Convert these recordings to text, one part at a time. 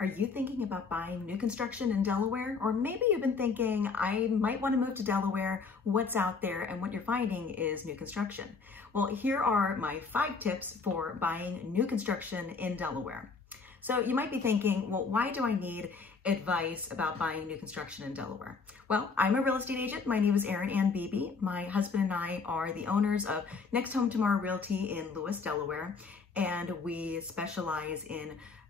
Are you thinking about buying new construction in Delaware? Or maybe you've been thinking, I might want to move to Delaware. What's out there? And what you're finding is new construction. Well, here are my 5 tips for buying new construction in Delaware. So you might be thinking, well, why do I need advice about buying new construction in Delaware? Well, I'm a real estate agent. My name is ErinAnn Beebe. My husband and I are the owners of NextHome Realty in Lewis, Delaware. And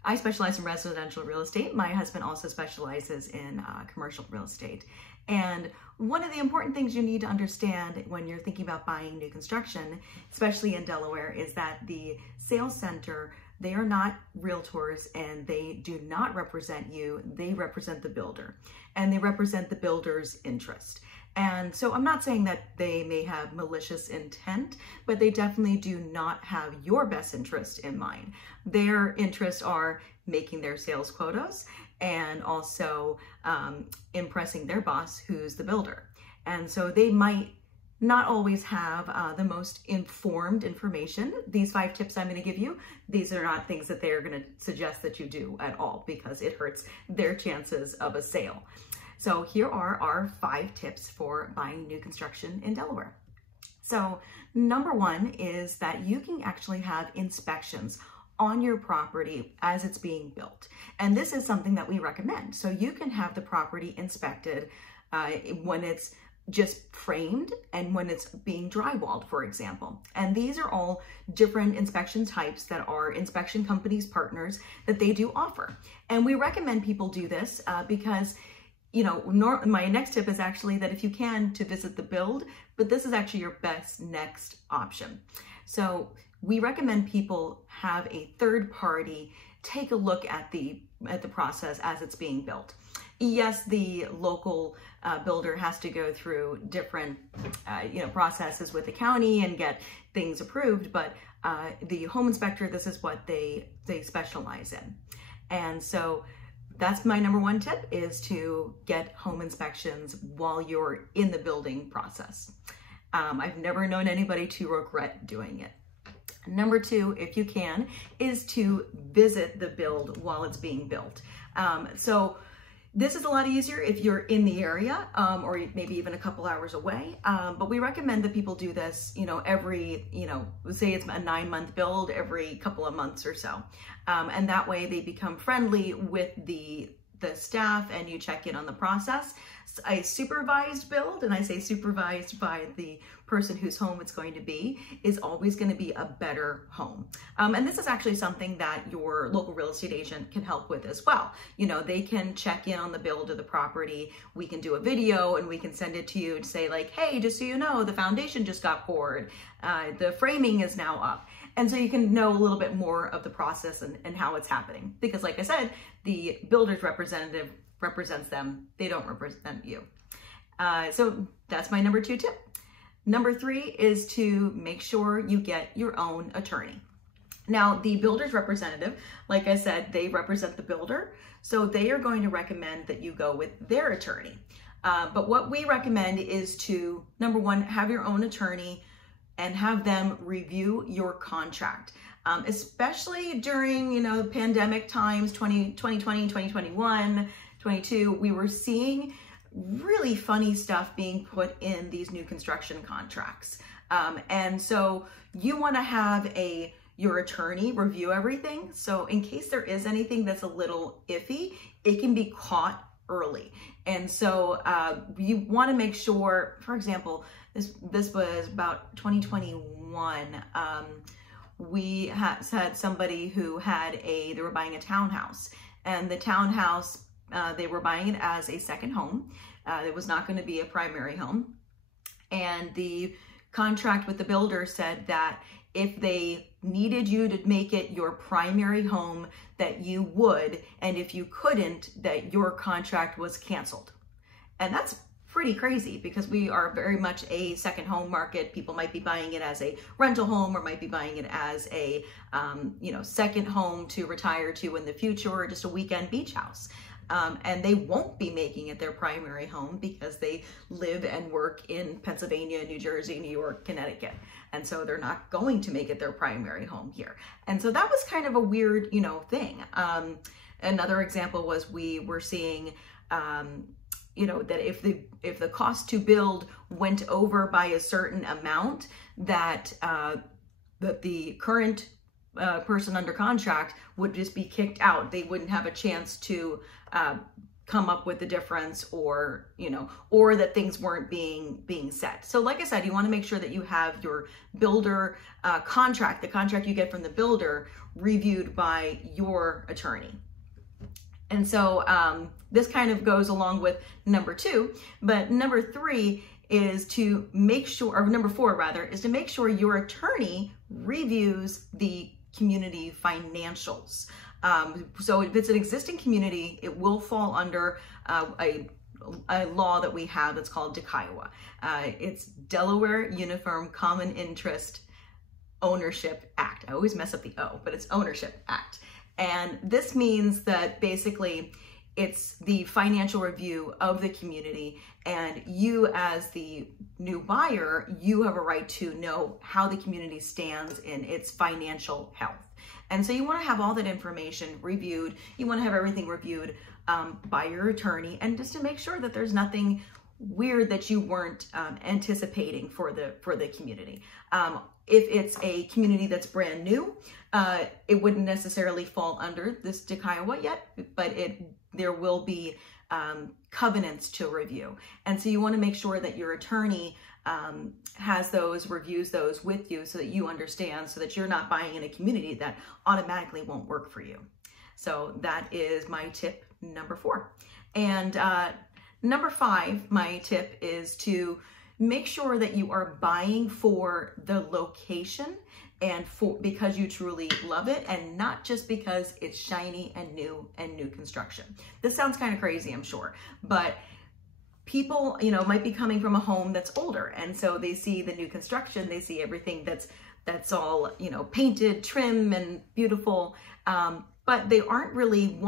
I specialize in residential real estate. My husband also specializes in commercial real estate. And one of the important things you need to understand when you're thinking about buying new construction, especially in Delaware, is that the sales center, they are not realtors and they do not represent you. They represent the builder and they represent the builder's interest. And so I'm not saying that they may have malicious intent, but they definitely do not have your best interest in mind. Their interests are making their sales quotas and also impressing their boss, who's the builder. And so they might not always have the most informed information. These 5 tips I'm going to give you, these are not things that they're going to suggest that you do at all because it hurts their chances of a sale. So here are our 5 tips for buying new construction in Delaware. So number 1 is that you can actually have inspections on your property as it's being built. And this is something that we recommend. So you can have the property inspected when it's just framed and when it's being drywalled, for example. And these are all different inspection types that our inspection companies partners that they do offer. And we recommend people do this because my next tip is actually that if you can, to visit the build, but this is actually your best next option. So we recommend people have a third party take a look at the process as it's being built. Yes, the local builder has to go through different processes with the county and get things approved, but the home inspector, this is what they specialize in. And so that's my number 1 tip, is to get home inspections while you're in the building process. I've never known anybody to regret doing it. Number 2, if you can, is to visit the build while it's being built. So this is a lot easier if you're in the area or maybe even a couple hours away. But we recommend that people do this, every, say it's a 9-month build, every couple of months or so. And that way they become friendly with the staff and you check in on the process. A supervised build, and I say supervised by the person whose home it's going to be, is always going to be a better home. And this is actually something that your local real estate agent can help with as well. They can check in on the build of the property. We can do a video and we can send it to you and say like, hey, just so you know, the foundation just got poured. The framing is now up. And so you can know a little bit more of the process and how it's happening. Because like I said, the builder's representative represents them. They don't represent you. So that's my number 2 tip. Number 3 is to make sure you get your own attorney. Now, the builder's representative, like I said, they represent the builder. So they are going to recommend that you go with their attorney. But what we recommend is to, number 1, have your own attorney and have them review your contract. Especially during, pandemic times, 2020, 2021, 22, we were seeing really funny stuff being put in these new construction contracts. And so you want to have your attorney review everything. So in case there is anything that's a little iffy, it can be caught early. And so you want to make sure, for example, this was about 2021. We had somebody who they were buying a townhouse, and the townhouse, they were buying it as a second home. It was not going to be a primary home. And the contract with the builder said that if they needed you to make it your primary home, that you would, and if you couldn't, that your contract was canceled. And that's pretty crazy because we are very much a second home market. People might be buying it as a rental home or might be buying it as a second home to retire to in the future, or just a weekend beach house. And they won't be making it their primary home because they live and work in Pennsylvania, New Jersey, New York, Connecticut. And so they're not going to make it their primary home here. And so that was kind of a weird, thing. Another example was we were seeing, you know, that if the cost to build went over by a certain amount, that the current person under contract would just be kicked out. They wouldn't have a chance to come up with the difference, or, you know, or that things weren't being set. So like I said, you want to make sure that you have your builder contract, the contract you get from the builder, reviewed by your attorney. And so this kind of goes along with number 2, but number 3 is to make sure, or number 4 rather, is to make sure your attorney reviews the community financials. So if it's an existing community, it will fall under a law that we have that's called DCIOA. It's Delaware Uniform Common Interest Ownership Act. I always mess up the O, but it's Ownership Act. And this means that basically it's the financial review of the community, and you as the new buyer, you have a right to know how the community stands in its financial health. And so you want to have all that information reviewed. You want to have everything reviewed by your attorney, and just to make sure that there's nothing weird that you weren't anticipating for the community. If it's a community that's brand new, it wouldn't necessarily fall under this DCIOA yet, but there will be covenants to review. And so you want to make sure that your attorney has those, reviews those with you, so that you understand, so that you're not buying in a community that automatically won't work for you. So that is my tip number 4. And number 5, my tip is to make sure that you are buying for the location and because you truly love it, and not just because it's shiny and new construction. This sounds kind of crazy, I'm sure, but people, you know, might be coming from a home that's older, and so they see the new construction, they see everything that's all, you know, painted, trim, and beautiful, but they aren't really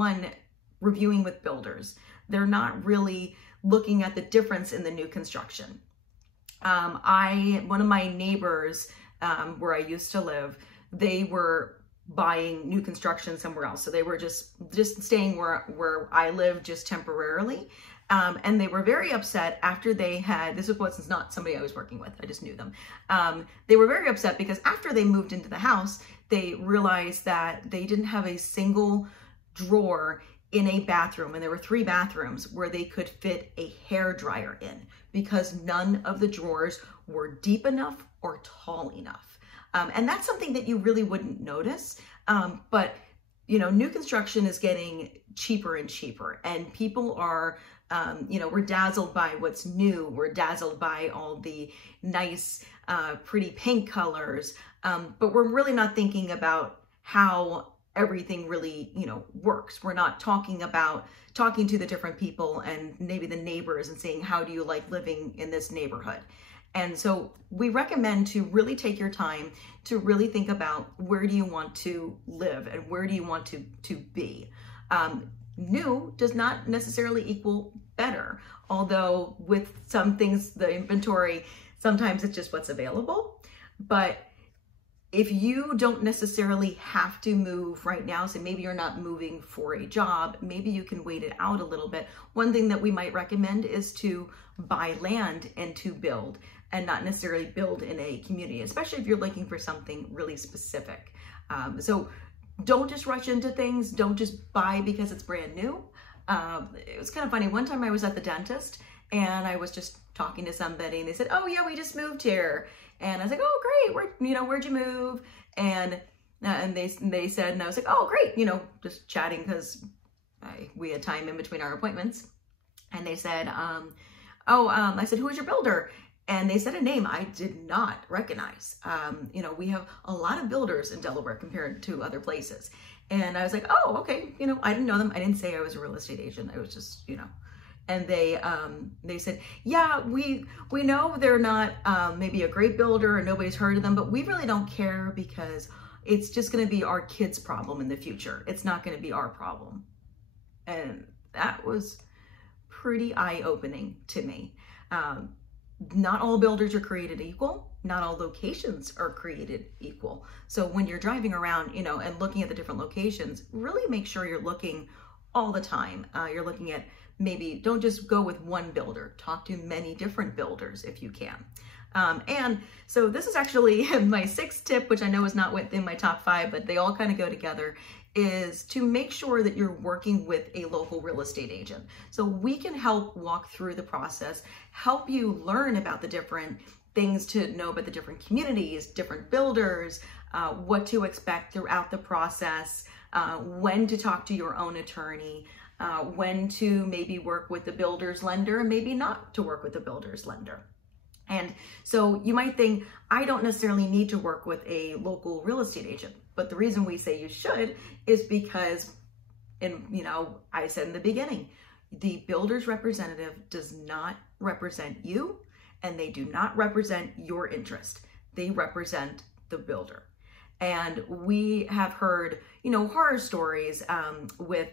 reviewing with builders. They're not really looking at the difference in the new construction. One of my neighbors, where I used to live, they were buying new construction somewhere else. So they were just staying where I live, just temporarily. And they were very upset after they had, this was not somebody I was working with, I just knew them. They were very upset because after they moved into the house, they realized that they didn't have a single drawer in a bathroom, and there were 3 bathrooms where they could fit a hair dryer in, because none of the drawers were deep enough or tall enough. And that's something that you really wouldn't notice. But, you know, new construction is getting cheaper and cheaper, and people are, you know, we're dazzled by what's new. We're dazzled by all the nice, pretty paint colors. But we're really not thinking about how everything really, you know, works. We're not talking to the different people and maybe the neighbors and saying, how do you like living in this neighborhood? And so we recommend to really take your time to really think about, where do you want to live and where do you want to be? New does not necessarily equal better, although with some things, the inventory, sometimes it's just what's available. But if you don't necessarily have to move right now, so maybe you're not moving for a job, maybe you can wait it out a little bit. One thing that we might recommend is to buy land and to build, and not necessarily build in a community, especially if you're looking for something really specific. So don't just rush into things. Don't just buy because it's brand new. It was kind of funny. One time I was at the dentist and I was just talking to somebody, and they said, oh yeah, we just moved here. And I was like, oh, great. Where'd you move? And they said, and I was like, oh, great. Just chatting because we had time in between our appointments. And they said, I said, who is your builder? And they said a name I did not recognize. We have a lot of builders in Delaware compared to other places. And I was like, oh, okay. I didn't know them. I didn't say I was a real estate agent. I was just, and they said, yeah, we know they're not maybe a great builder, or nobody's heard of them, but we really don't care because it's just going to be our kids' problem in the future. It's not going to be our problem. And that was pretty eye-opening to me. Not all builders are created equal. Not all locations are created equal. So when you're driving around, and looking at the different locations, really make sure you're looking all the time. You're looking at maybe don't just go with one builder, talk to many different builders if you can. And so this is actually my 6th tip, which I know is not within my top 5, but they all kind of go together, is to make sure that you're working with a local real estate agent. So we can help walk through the process, help you learn about the different things to know about the different communities, different builders, what to expect throughout the process, when to talk to your own attorney, when to maybe work with the builder's lender and maybe not to work with the builder's lender. And so you might think, I don't necessarily need to work with a local real estate agent. But the reason we say you should is because, I said in the beginning, the builder's representative does not represent you, and they do not represent your interest. They represent the builder. And we have heard, horror stories with,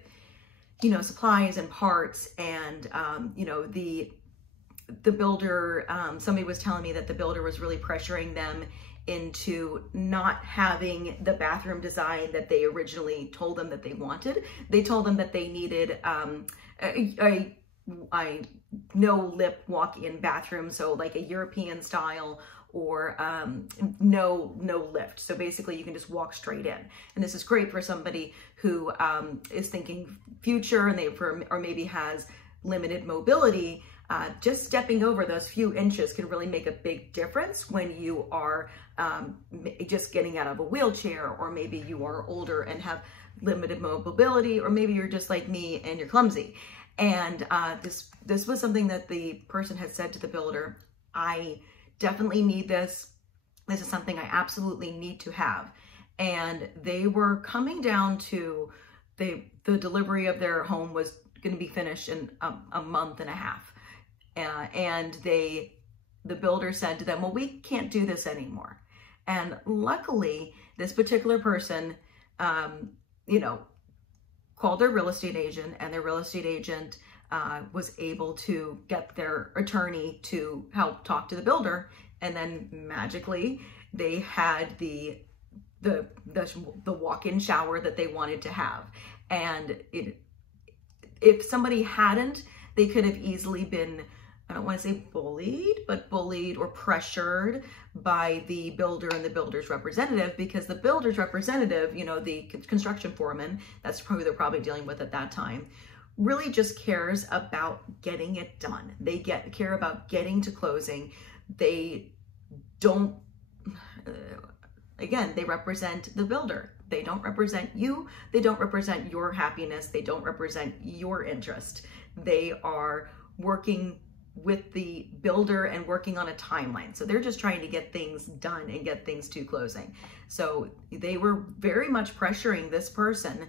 supplies and parts and, the builder, somebody was telling me that the builder was really pressuring them into not having the bathroom design that they originally told them that they wanted. They told them that they needed a no lip walk-in bathroom, so like a European style, or no lift. So basically you can just walk straight in. And this is great for somebody who is thinking future and or maybe has limited mobility. Just stepping over those few inches can really make a big difference when you are just getting out of a wheelchair, or maybe you are older and have limited mobility, or maybe you're just like me and you're clumsy. And this was something that the person had said to the builder, I definitely need this. This is something I absolutely need to have. And they were coming down to the delivery of their home was going to be finished in a month and a half. And the builder said to them, well, we can't do this anymore. And luckily, this particular person, called their real estate agent, and their real estate agent was able to get their attorney to help talk to the builder. And then magically, they had the walk-in shower that they wanted to have. And if somebody hadn't, they could have easily been, I don't want to say bullied or pressured by the builder and the builder's representative, because the builder's representative, the construction foreman, that's who they're probably dealing with at that time, really just cares about getting it done. They care about getting to closing. They don't, again, they represent the builder. They don't represent you. They don't represent your happiness. They don't represent your interest. They are working with the builder and working on a timeline. So they're just trying to get things done and get things to closing. So they were very much pressuring this person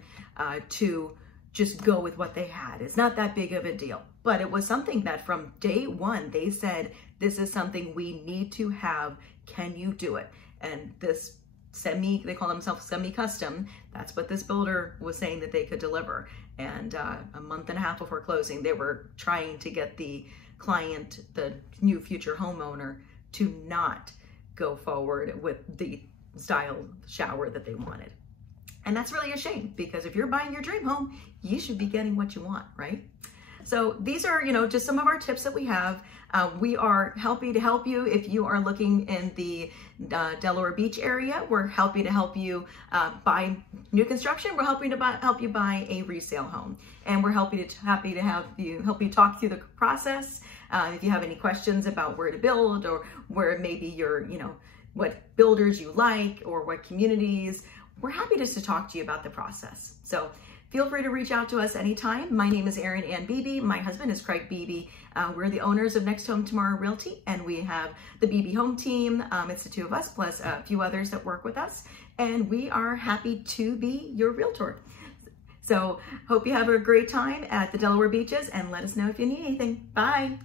to just go with what they had. It's not that big of a deal, but it was something that from day one, they said, this is something we need to have. Can you do it? And this they call themselves semi-custom. That's what this builder was saying that they could deliver. And a month and a half before closing, they were trying to get the client, the new future homeowner, to not go forward with the style shower that they wanted. And that's really a shame, because if you're buying your dream home, you should be getting what you want, right? So these are, just some of our tips that we have. We are happy to help you if you are looking in the Delaware Beach area. We're happy to help you buy new construction. We're helping to help you buy a resale home, and we're happy to help you talk through the process. If you have any questions about where to build, or where maybe you're, what builders you like, or what communities, we're happy just to talk to you about the process. So feel free to reach out to us anytime. My name is ErinAnn Beebe. My husband is Craig Beebe. We're the owners of NextHome Tomorrow Realty, and we have the Beebe home team. It's the two of us plus a few others that work with us, and we are happy to be your realtor. So hope you have a great time at the Delaware beaches, and let us know if you need anything. Bye.